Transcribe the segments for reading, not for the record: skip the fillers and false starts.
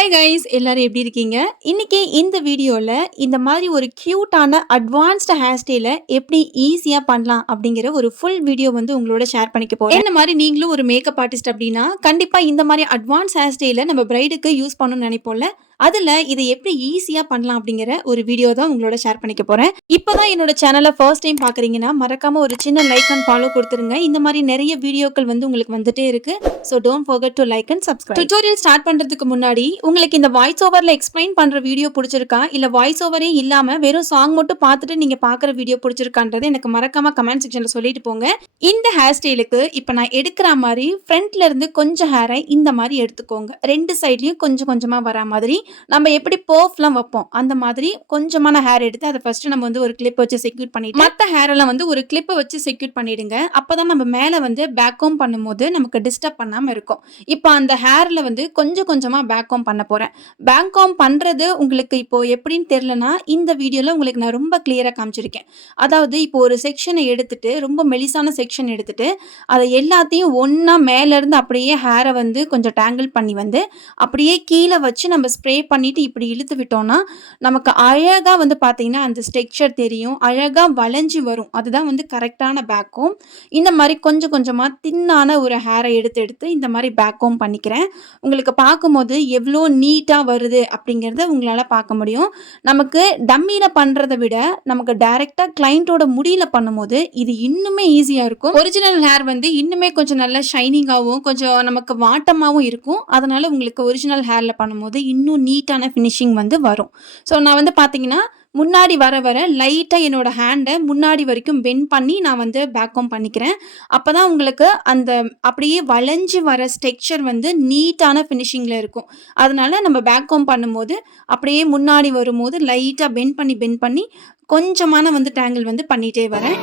Hi guys எல்லாரும் எப்படி இருக்கீங்க? இன்னைக்கு இந்த வீடியோல இந்த மாதிரி ஒரு கியூட்டான அட்வான்ஸ்டு ஹேர் ஸ்டைல எப்படி ஈஸியா பண்ணலாம் அப்படிங்கிற ஒரு ஃபுல் வீடியோ வந்து உங்களோட ஷேர் பண்ணிக்க போறேன். என்ன மாதிரி நீங்களும் ஒரு மேக்கப் ஆர்டிஸ்ட் அப்படின்னா கண்டிப்பா இந்த மாதிரி அட்வான்ஸ் ஹேர் ஸ்டைல நம்ம பிரைடுக்கு யூஸ் பண்ணணும்னு நினைப்போம்ல. அதுல இதை எப்படி ஈஸியா பண்ணலாம் அப்படிங்கிற ஒரு வீடியோ தான் உங்களோட ஷேர் பண்ணிக்க போறேன். இப்பதான் என்னோட சேனலை ஃபர்ஸ்ட் டைம் பாக்குறீங்கன்னா மறக்காம ஒரு சின்ன லைக் அண்ட் ஃபாலோ கொடுத்துருங்க. இந்த மாதிரி நிறைய வீடியோக்கள் வந்து உங்களுக்கு வந்துட்டே இருக்கு. So don't forget to like and subscribe. Tutorial start பண்றதுக்கு முன்னாடி உங்களுக்கு இந்த வாய்ஸ் ஓவர்ல எக்ஸ்பிளைன் பண்ற வீடியோ பிடிச்சிருக்கா இல்ல வாய்ஸ் ஓவரே இல்லாம வெறும் சாங் மட்டும் பார்த்துட்டு நீங்க பாக்குற வீடியோ பிடிச்சிருக்கான்றது எனக்கு மறக்காம கமெண்ட் செக்ஷன்ல சொல்லிட்டு போங்க. இந்த ஹேர் ஸ்டைலுக்கு இப்ப நான் எடுக்கிற மாதிரி ஃப்ரண்ட்ல இருந்து கொஞ்சம் ஹேரை இந்த மாதிரி எடுத்துக்கோங்க. ரெண்டு சைட்லயும் கொஞ்சம் கொஞ்சமா வரா மாதிரி நம்ம எப்படி பர்ஃப்லாம் வைப்போம் அந்த மாதிரி கொஞ்சமான ஹேர் எடுத்து அதை ஃபர்ஸ்ட் நம்ம வந்து ஒரு கிளிப் வச்சு செக்யூர் பண்ணிட்டு மற்ற ஹேர் எல்லாம் வந்து ஒரு கிளிப்பை வச்சு செக்யூர் பண்ணிடுங்க. அப்பதான் நம்ம மேல வந்து பேக் கோம் பண்ணும்போது நமக்கு டிஸ்டர்ப் பண்ணாம இருக்கும். இப்போ அந்த ஹேர்ல வந்து கொஞ்சம் கொஞ்சமா பேக் கோம் பண்ண போறேன். பேக் கோம் பண்றது உங்களுக்கு இப்போ எப்படின்னு தெரியலனா இந்த வீடியோல உங்களுக்கு நான் ரொம்ப கிளியரா காமிச்சிருக்கேன். அதாவது இப்போ ஒரு செக்ஷனை எடுத்துட்டு ரொம்ப மெலிசான செக்ஷன் எடுத்துட்டு அதை எல்லாத்தையும் ஒன்னா மேல இருந்து அப்படியே ஹேரை வந்து கொஞ்சம் டேங்கிள் பண்ணி வந்து அப்படியே கீழே வச்சு நம்ம ஸ்ப்ரே பண்ணிட்டு இப்படி இழுத்து விட்டோம்னா நமக்கு அழகா வந்து பாத்தீங்கன்னா அந்த ஸ்ட்ரக்சர் தெரியும். அழகா வளைஞ்சு வரும். அதுதான் வந்து கரெக்டான பேக் கோம். இந்த மாதிரி கொஞ்சம் கொஞ்சமா தின்னான ஒரு ஹேரை எடுத்து இந்த மாதிரி பேக் கோம் பண்ணிக்கிறேன். உங்களுக்கு பார்க்கும்போது எவ்வளோ நீட்டா வருது அப்படிங்கிறத உங்களால பார்க்க முடியும். நமக்கு டம்மியில பண்றதை விட நமக்கு டைரக்டா கிளைண்டோட முடியில பண்ணும்போது இது இன்னுமே ஈஸியா இருக்கும். ஒரிஜினல் ஹேர் வந்து இன்னுமே கொஞ்சம் நல்ல ஷைனிங்காகவும் கொஞ்சம் நமக்கு வாட்டமாகவும் இருக்கும். அதனால உங்களுக்கு ஒரிஜினல் ஹேர்ல பண்ணும்போது இன்னும் நீட்டான ஃபினிஷிங் வந்து வரும். ஸோ நான் வந்து பார்த்தீங்கன்னா முன்னாடி வர லைட்டாக என்னோட ஹேண்டை முன்னாடி வரைக்கும் பெண்ட் பண்ணி நான் வந்து பேக் கோம் பண்ணிக்கிறேன். அப்போ தான் உங்களுக்கு அந்த அப்படியே வளைஞ்சு வர ஸ்ட்ரக்சர் வந்து நீட்டான ஃபினிஷிங்கில் இருக்கும். அதனால நம்ம பேக் கோம் பண்ணும்போது அப்படியே முன்னாடி வரும்போது லைட்டாக பெண்ட் பண்ணி கொஞ்சமான வந்து டேங்கிள் வந்து பண்ணிகிட்டே வரேன்.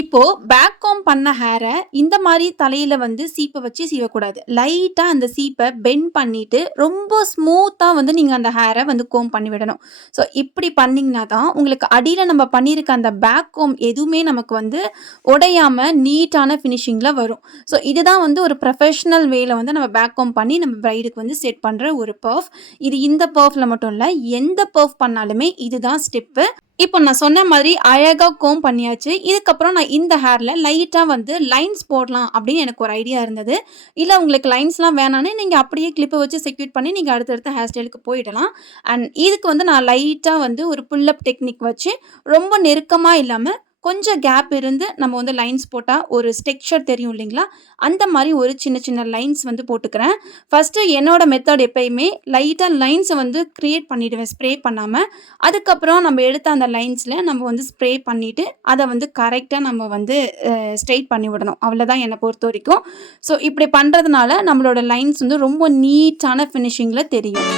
இப்போ பேக் கோம் பண்ண ஹேரை இந்த மாதிரி தலையில வந்து சீப்பை வச்சு சீவக்கூடாது. லைட்டா அந்த சீப்பை பெண்ட் பண்ணிட்டு ரொம்ப ஸ்மூத்தா வந்து நீங்க அந்த ஹேரை வந்து கோம் பண்ணி விடணும். ஸோ இப்படி பண்ணீங்கன்னா தான் உங்களுக்கு அடியில நம்ம பண்ணியிருக்க அந்த பேக் கோம் எதுவுமே நமக்கு வந்து உடையாம நீட்டான ஃபினிஷிங்ல வரும். ஸோ இதுதான் வந்து ஒரு ப்ரொஃபஷனல் வேல வந்து நம்ம பேக் கோம் பண்ணி நம்ம பிரைடுக்கு வந்து செட் பண்ற ஒரு பர்ஃப். இது இந்த பர்ஃப்ல மட்டும் இல்ல, எந்த பர்ஃப் பண்ணாலுமே இதுதான் ஸ்டெப்பு. இப்போ நான் சொன்ன மாதிரி அழகா கோம் பண்ணியாச்சு. இதுக்கப்புறம் நான் இந்த ஹேர்ல லைட்டா வந்து லைன்ஸ் போடலாம் அப்படின்னு எனக்கு ஒரு ஐடியா இருந்தது. இல்ல உங்களுக்கு லைன்ஸ்லாம் வேணான்னு நீங்க அப்படியே கிளிப்பை வச்சு செக்யூட் பண்ணி நீங்க அடுத்தடுத்த ஹேர் ஸ்டைலுக்கு போயிடலாம். அண்ட் இதுக்கு வந்து நான் லைட்டா வந்து ஒரு புல் அப் டெக்னிக் வச்சு ரொம்ப நெருக்கமா இல்லாம கொஞ்சம் கேப் இருந்து நம்ம வந்து லைன்ஸ் போட்டால் ஒரு ஸ்ட்ரக்சர் தெரியும் இல்லைங்களா? அந்த மாதிரி ஒரு சின்ன சின்ன லைன்ஸ் வந்து போட்டுக்கிறேன். ஃபஸ்ட்டு என்னோட மெத்தட் எப்பயுமே லைட்டாக லைன்ஸை வந்து க்ரியேட் பண்ணிவிடுவேன் ஸ்ப்ரே பண்ணாமல். அதுக்கப்புறம் நம்ம எடுத்த அந்த லைன்ஸில் நம்ம வந்து ஸ்ப்ரே பண்ணிவிட்டு அதை வந்து கரெக்டாக நம்ம வந்து ஸ்ட்ரெயிட் பண்ணி விடணும். அவ்வளோதான் என்னை பொறுத்த வரைக்கும். ஸோ இப்படி பண்ணுறதுனால நம்மளோட லைன்ஸ் வந்து ரொம்ப நீட்டான ஃபினிஷிங்கில் தெரியும்.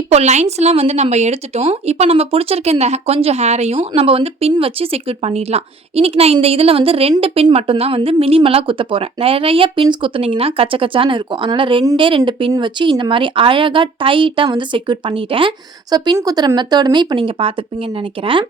இப்போ லைன்ஸ்லாம் வந்து நம்ம எடுத்துட்டோம். இப்போ நம்ம பிடிச்சிருக்க இந்த கொஞ்சம் ஹேரையும் நம்ம வந்து பின் வச்சு செக்யூர் பண்ணிடலாம். இன்னைக்கு நான் இந்த இதில் வந்து 2 பின் மட்டும் தான் வந்து மினிமலாக குத்த போகிறேன். நிறைய பின்ஸ் குத்துனீங்கன்னா கச்ச கச்சான்னு இருக்கும். அதனால் 2 பின் வச்சு இந்த மாதிரி அழகாக டைட்டாக வந்து செக்யூர் பண்ணிட்டேன். ஸோ பின் குத்துற மெத்தடுமே இப்போ நீங்கள் பார்த்துருப்பீங்கன்னு நினைக்கிறேன்.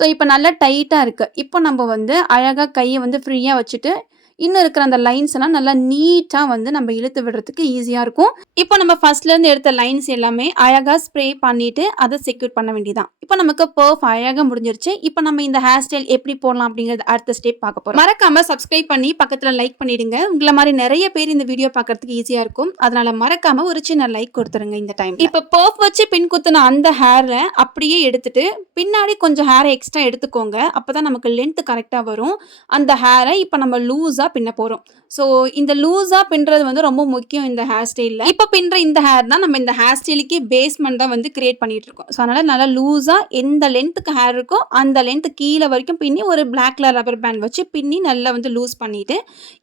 ஸோ இப்போ நல்லா டைட்டாக இருக்குது. இப்போ நம்ம வந்து அழகாக கையை வந்து ஃப்ரீயாக வச்சுட்டு இன்னும் இருக்கிற அந்த லைன்ஸ் எல்லாம் நல்லா நீட்டா வந்து நம்ம இழுத்து விடுறதுக்கு ஈஸியா இருக்கும். இப்போ நம்ம ஃபர்ஸ்ட்ல இருந்து எடுத்த லைன்ஸ் எல்லாமே அழகா ஸ்ப்ரே பண்ணிட்டு அதை செக்யூர் பண்ண வேண்டியதான். இப்போ நமக்கு பர்ஃப் அழகா முடிஞ்சிருச்சு. இப்போ நம்ம இந்த ஹேர் ஸ்டைல் எப்படி போடலாம் அப்படிங்கறது அடுத்த ஸ்டெப் பார்க்க போறோம். மறக்காம சப்ஸ்கிரைப் பண்ணி பக்கத்துல லைக் பண்ணிடுங்க. உங்களை மாதிரி நிறைய பேர் இந்த வீடியோ பார்க்கறதுக்கு ஈஸியா இருக்கும். அதனால மறக்காம ஒரு சின்ன லைக் கொடுத்துருங்க இந்த டைம். இப்போ பர்ஃப் வச்சு பின் குத்துன அந்த ஹேரை அப்படியே எடுத்துட்டு பின்னாடி கொஞ்சம் ஹேரை எக்ஸ்ட்ரா எடுத்துக்கோங்க. அப்பதான் நமக்கு லென்த் கரெக்டா வரும். அந்த ஹேரை இப்போ நம்ம லூஸா பின்ன போறோம். ஸோ இந்த லூஸா பின்றது வந்து ரொம்ப முக்கியம் இந்த ஹேர் ஸ்டைலில். இப்போ பின்னுற இந்த ஹேர் தான் நம்ம இந்த ஹேர் ஸ்டைலுக்கு பேஸ்மெண்ட் தான் வந்து கிரியேட் பண்ணிட்டு இருக்கோம். ஸோ அதனால நல்லா லூஸா எந்த லென்த்துக்கு ஹேர் இருக்கோ அந்த லென்த் கீழே வரைக்கும் பின்னி ஒரு பிளாக் கலர் ரப்பர் பேண்ட் வச்சு பின்னி நல்லா வந்து லூஸ் பண்ணிட்டு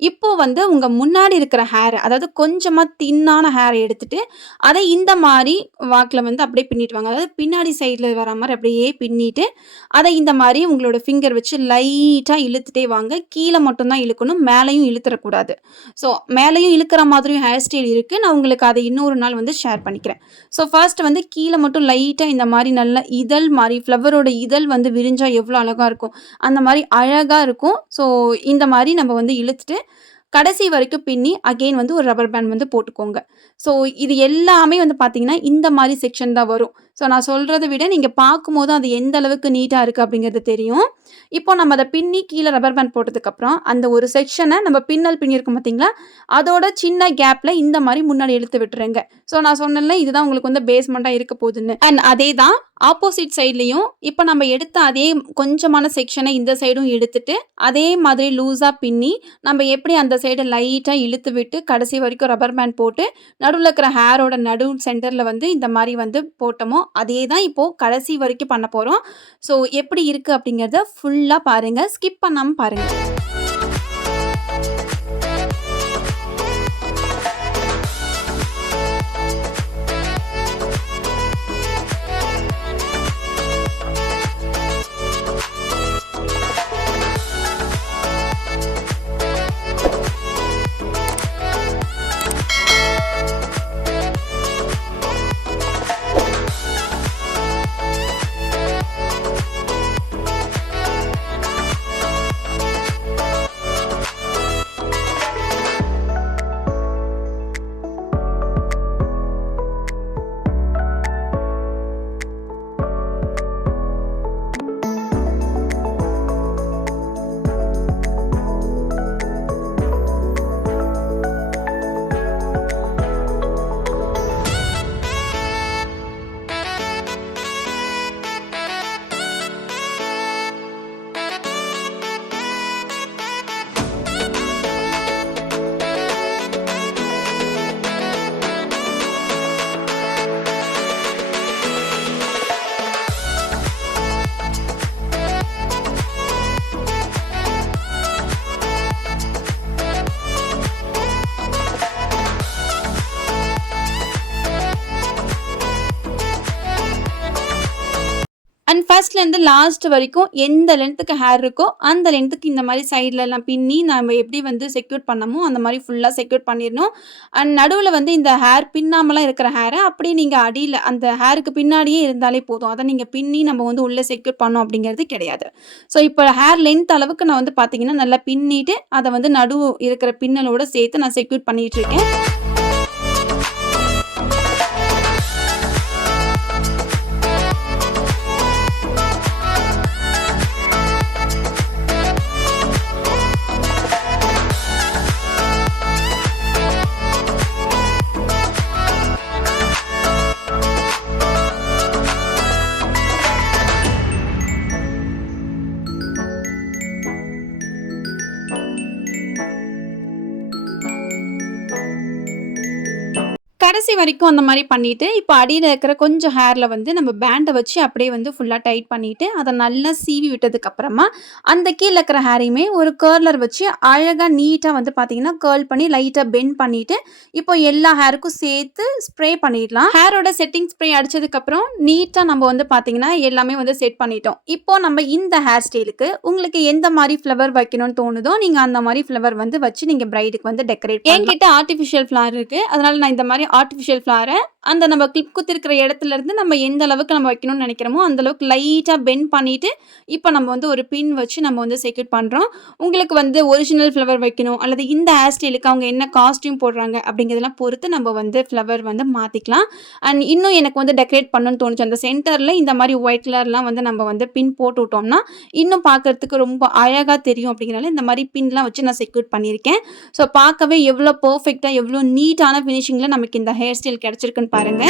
இப்போ வந்து உங்க முன்னாடி இருக்கிற ஹேர், அதாவது கொஞ்சமா தின்னான ஹேரை எடுத்துட்டு அதை இந்த மாதிரி வாக்கில் வந்து அப்படியே பின்னிட்டு வாங்க. அதாவது பின்னாடி சைடில் வர மாதிரி அப்படியே பின்னிட்டு அதை இந்த மாதிரி உங்களோட ஃபிங்கர் வச்சு லைட்டாக இழுத்துட்டே வாங்க. கீழே மட்டும்தான் இழுக்கணும், மேலேயும் இழுத்துறக்கூடாது. ஸோ மேலேயும் இழுக்கிற மாதிரியும் ஹேர் ஸ்டைல் இருக்குது. நான் உங்களுக்கு அதை இன்னொரு நாள் வந்து ஷேர் பண்ணிக்கிறேன். ஸோ ஃபர்ஸ்ட் வந்து கீழே மட்டும் லைட்டாக இந்த மாதிரி நல்ல இதழ் மாதிரி ஃப்ளவரோட இதழ் வந்து விரிஞ்சா எவ்வளோ அழகாக இருக்கும் அந்த மாதிரி அழகாக இருக்கும். ஸோ இந்த மாதிரி நம்ம வந்து இழுத்துட்டு கடைசி வரைக்கும் பின்னி அகெயின் வந்து ஒரு ரப்பர் பேண்ட் வந்து போட்டுக்கோங்க. ஸோ இது எல்லாமே வந்து பார்த்தீங்கன்னா இந்த மாதிரி செக்ஷன் தான் வரும். ஸோ நான் சொல்கிறத விட நீங்கள் பார்க்கும்போது அது எந்த அளவுக்கு நீட்டாக இருக்குது அப்படிங்கிறது தெரியும். இப்போ நம்ம அதை பின்னி கீழே ரப்பர் பேண்ட் போட்டதுக்கப்புறம் அந்த ஒரு செக்ஷனை நம்ம பின்னல் பின்னிருக்கோம் பார்த்தீங்களா, அதோட சின்ன கேப்பில் இந்த மாதிரி முன்னாடி இழுத்து விட்டுருங்க. ஸோ நான் சொன்னேன்ல இதுதான் உங்களுக்கு வந்து பேஸ்மெண்ட்டாக இருக்க போகுதுன்னு. அண்ட் அதே தான் ஆப்போசிட் சைட்லேயும் இப்போ நம்ம எடுத்த அதே கொஞ்சமான செக்ஷனை இந்த சைடும் எடுத்துட்டு அதே மாதிரி லூஸாக பின்னி நம்ம எப்படி அந்த சைடை லைட்டாக இழுத்து விட்டு கடைசி வரைக்கும் ரப்பர் பேண்ட் போட்டு நடுவில் இருக்கிற ஹேரோட நடு சென்டரில் வந்து இந்த மாதிரி வந்து போட்டோமோ அதே தான் இப்போது கடைசி வரைக்கும் பண்ண போகிறோம். ஸோ எப்படி இருக்குது அப்படிங்கிறத ஃபுல்லாக பாருங்கள், ஸ்கிப் பண்ணாமல் பாருங்கள். அண்ட் ஃபர்ஸ்ட்லேருந்து லாஸ்ட் வரைக்கும் எந்த லென்த்துக்கு ஹேர் இருக்கோ அந்த லென்த்துக்கு இந்த மாதிரி சைட்லலாம் பின்னி நம்ம எப்படி வந்து செக்யூர் பண்ணமோ அந்த மாதிரி ஃபுல்லாக செக்யூர் பண்ணிடணும். அண்ட் நடுவில் வந்து இந்த ஹேர் பின்னாமலாம் இருக்கிற ஹேரை அப்படியே நீங்கள் அடியில் அந்த ஹேருக்கு பின்னாடியே இருந்தாலே போதும். அதை நீங்கள் பின்னி நம்ம வந்து உள்ளே செக்யூர் பண்ணோம் அப்படிங்கிறது கிடையாது. ஸோ இப்போ ஹேர் லென்த் அளவுக்கு நான் வந்து பார்த்தீங்கன்னா நல்லா பின்னிட்டு அதை வந்து நடு இருக்கிற பின்னலோடு சேர்த்து நான் செக்யூர் பண்ணிகிட்ருக்கேன். கடைசி வரைக்கும் அந்த மாதிரி பண்ணிவிட்டு இப்போ அடியில் இருக்கிற கொஞ்சம் ஹேரில் வந்து நம்ம பேண்டை வச்சு அப்படியே வந்து ஃபுல்லாக டைட் பண்ணிவிட்டு அதை நல்லா சீவி விட்டதுக்கப்புறமா அந்த கீழே இருக்கிற ஹேரையுமே ஒரு கர்லர் வச்சு அழகாக நீட்டாக வந்து பார்த்தீங்கன்னா கர்ல் பண்ணி லைட்டாக பெண்ட் பண்ணிவிட்டு இப்போ எல்லா ஹேருக்கும் சேர்த்து ஸ்ப்ரே பண்ணிடலாம். ஹேரோட செட்டிங் ஸ்ப்ரே அடித்ததுக்கப்புறம் நீட்டாக நம்ம வந்து பார்த்தீங்கன்னா எல்லாமே வந்து செட் பண்ணிட்டோம். இப்போ நம்ம இந்த ஹேர் ஸ்டைலுக்கு உங்களுக்கு எந்த மாதிரி ஃப்ளவர் வைக்கணும்னு தோணுதோ நீங்கள் அந்த மாதிரி ஃப்ளவர் வந்து வச்சு நீங்கள் பிரைடுக்கு வந்து டெக்கரேட். என்கிட்ட ஆர்டிஃபிஷியல் ஃப்ளவர் இருக்குது, அதனால் நான் இந்த மாதிரி ஆர்டிஃபிஷியல் ஃப்ளவரை அந்த நம்ம கிளிப் குத்திருக்கிற இடத்துல இருந்து நம்ம எந்த அளவுக்கு நம்ம வைக்கணும்னு நினைக்கிறோமோ, அந்த அளவுக்கு லைட்டா பெண்ட் பண்ணிட்டு, இப்ப நம்ம வந்து ஒரு பின் வச்சு நம்ம வந்து செக்யூர் பண்றோம். உங்களுக்கு வந்து ஒரிஜினல் ஃப்ளவர் வைக்கணும், அல்லது இந்த ஹேர் ஸ்டைலுக்கு அவங்க என்ன காஸ்டியூம் போடுறாங்க அப்படிங்கிறதெல்லாம் பொறுத்து நம்ம வந்து ஃப்ளவர் வந்து மாத்திக்கலாம். அண்ட் இன்னும் எனக்கு வந்து டெக்கரேட் பண்ணணும்னு தோணுச்சு. அந்த சென்டர்ல இந்த மாரி ஒயிட் கலர்லாம் வந்து நம்ம வந்து பின் போட்டு விட்டோம்னா, இன்னும் பார்க்கறதுக்கு ரொம்ப அழகா தெரியும் அப்படிங்கிறனால இந்த மாரி பின்லாம் வச்சு நான் செக்யூர் பண்ணியிருக்கேன். ஸோ பார்க்கவே எவ்வளோ பெர்ஃபெக்ட்டா, எவ்வளோ நீட்டான ஃபினிஷிங்ல நமக்கு இந்த ஹேர் ஸ்டைல் கிடைச்சிருக்குன்னு பாருங்க.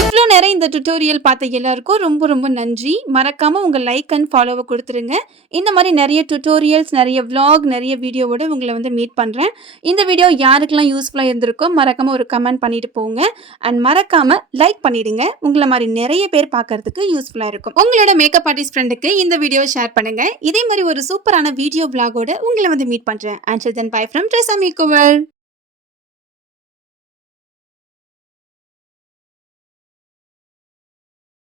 இவ்ளோ நேரம் இந்த டுட்டோரியல் பார்த்த எல்லாருக்கும் ரொம்ப ரொம்ப நன்றி. மறக்காம உங்க லைக் அண்ட் ஃபாலோவ குடுத்துருங்க. இந்த மாரி நெறைய டுட்டோரியல்ஸ், நெறைய விளாக், நெறைய வீடியோவோட உங்கள வந்து மீட் பண்றேன். இந்த வீடியோ யாருக்கெல்லாம் யூஸ்ஃபுல்லா இருந்திருக்கோ மறக்காம ஒரு கமெண்ட் பண்ணிட்டு போங்க. அண்ட் மறக்காம லைக் பண்ணிடுங்க. உங்கள மாரி நெறைய பேர் பார்க்கறதுக்கு யூஸ்ஃபுல்லா இருக்கும். உங்களோட மேக்கப் ஆர்டிஸ்ட் ஃப்ரெண்டுக்கு இந்த வீடியோவ ஷேர் பண்ணுங்க. இதே மாரி ஒரு சூப்பரான வீடியோ விளாகோட உங்கள வந்து மீட் பண்றேன். Until then, bye from Tresa Makeover.